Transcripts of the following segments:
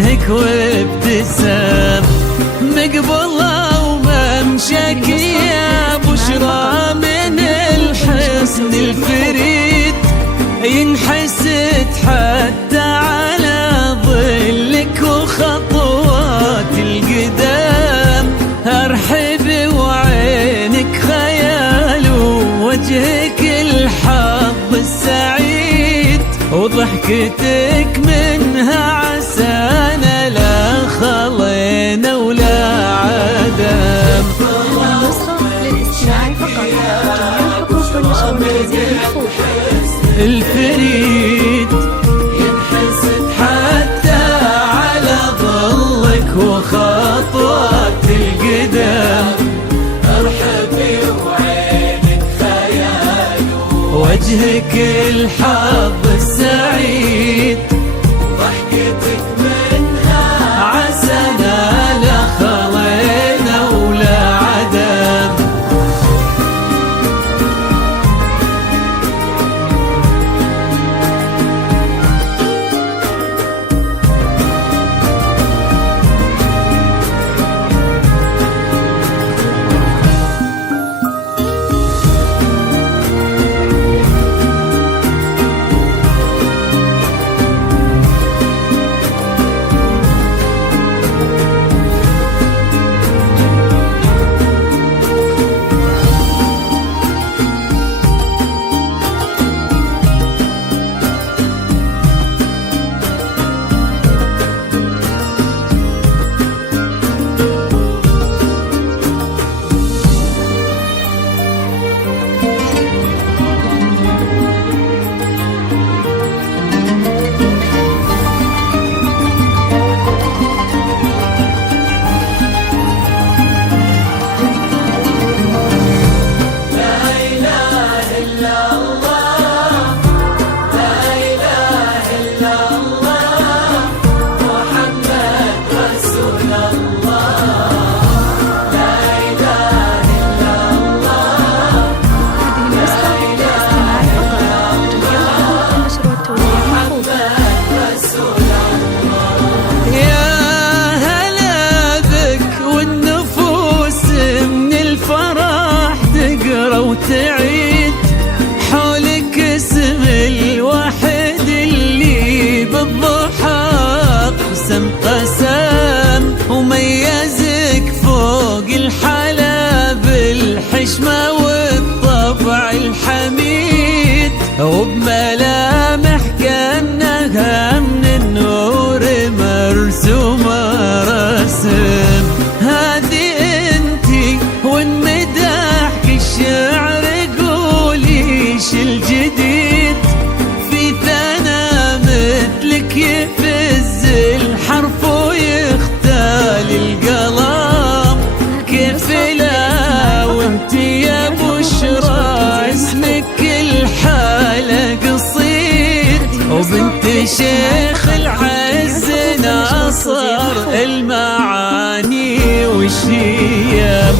وجهك وابتسام، مقبلة وممشاك يا بشرى من الحسن الفريد، ينحسد حتى على ظلك وخطوات القدام. ارحب وعينك خيال ووجهك الحظ السعيد، وضحكتك منها عسانا لا خلينا ولا عدم. النسخة للاستماع فقط، جميع حقوق النشر والتوزيع محفوظة. الفريد ينحسد حتى على ظلك وخطوات القدام. ارحبي وعينك خيال ووجهك الحظ السعيد، ضحكتك منها عسانا لا خلينا ولا عدم. وتعيد حولك اسم الواحد اللي بالضحى قسم قسم، وميزك فوق الحلا بالحشمة والطبع الحميد، وبملامح كأنها من النور مرسومة رسم. هذه انتي والمداح الشعر قولي ايش الجديد، في ثنا مثلك يفز الحرف ويختال القلم. كيف لا وانت يا بشرى اسمك الحالة قصيد، وبنت شيخ العز ناصر المعاني والشيم.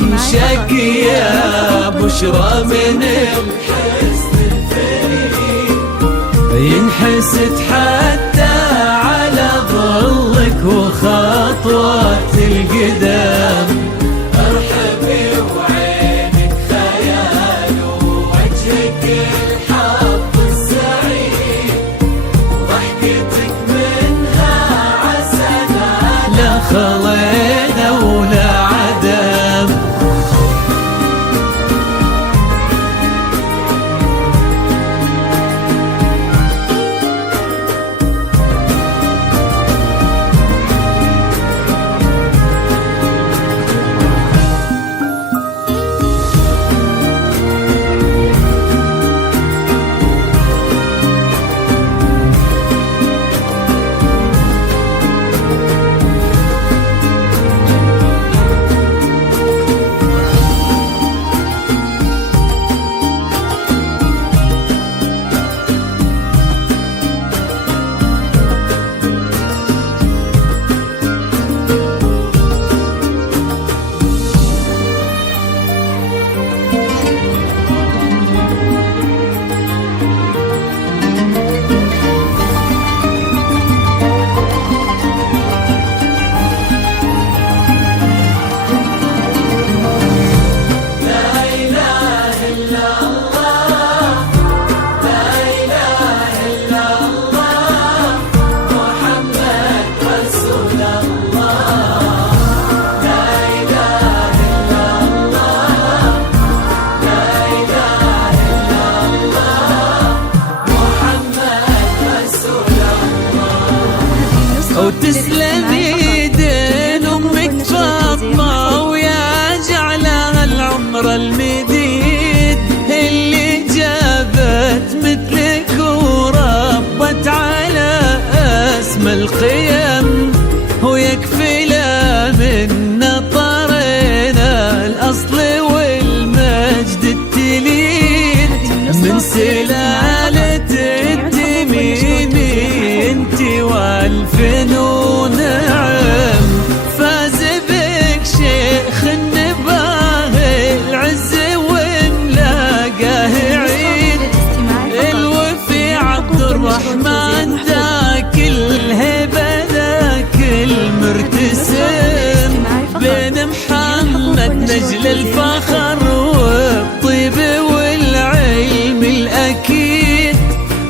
ممشاك يا بشرى من الحسن الفريد، ينحسد حتى على ظلك وخطوات القدام. ارحبي وعينك خيال ووجهك الحظ السعيد، ضحكتك منها عسانا لا خلينا ولا عدم. ترتسم بين محمد نجل الفخر والطيب والعلم الأكيد،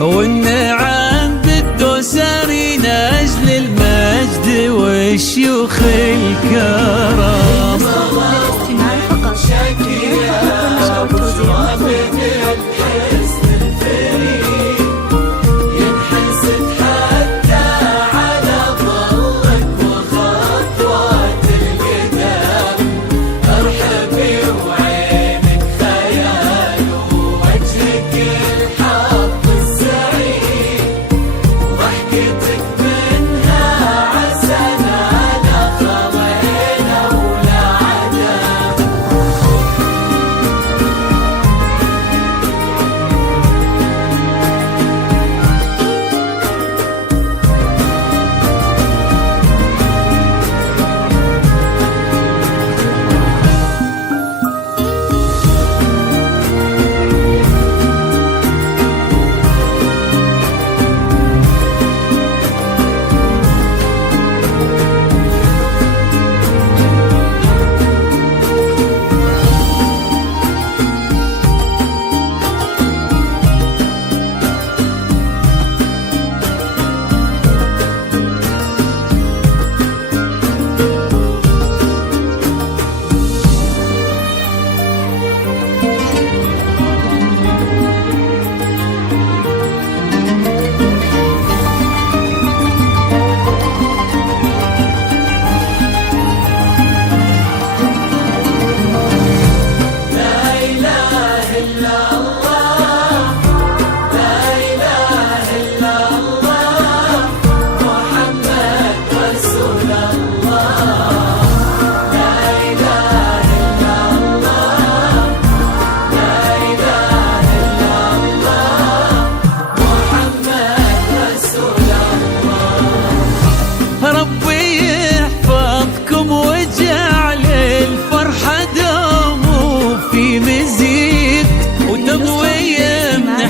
والنعم بالدوسري نجل المجد والشيوخ الكرام. للاستماع فقط. جميع الحقوق والنشر والتوزيع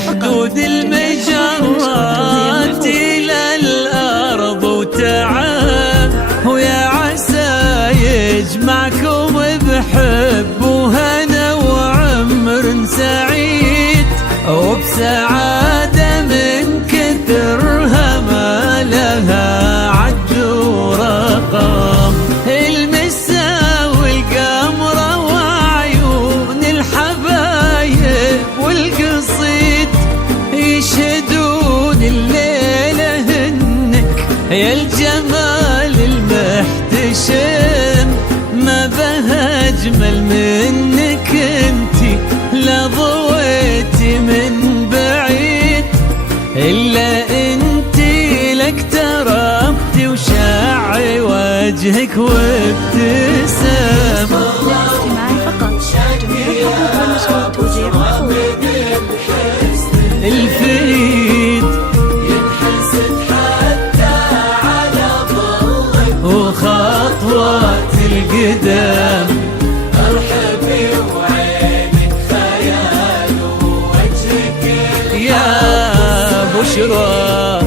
حدود المجرات إلى الأرض وتعال، ويا عسى يجمعكم بحب وهنا وعمر سعيد، وبسعادة من كثرها ما لها عد ورقم. المسا والقمرة وعيون الحبايب والقصيد يشهدون الليلة انك يا الجمال المحتشم، ما بها اجمل منك انتي لا ضويتي من بعيد، الا انتي لك تربتي وشع وجهك وابتسام. للاستماع فقط. جميع الحقوق والنشر والتوزيع الفريد ينحسد حتى على ظلك وخطوات القدام، ارحبي وعينك خيال ووجهك يا بشرى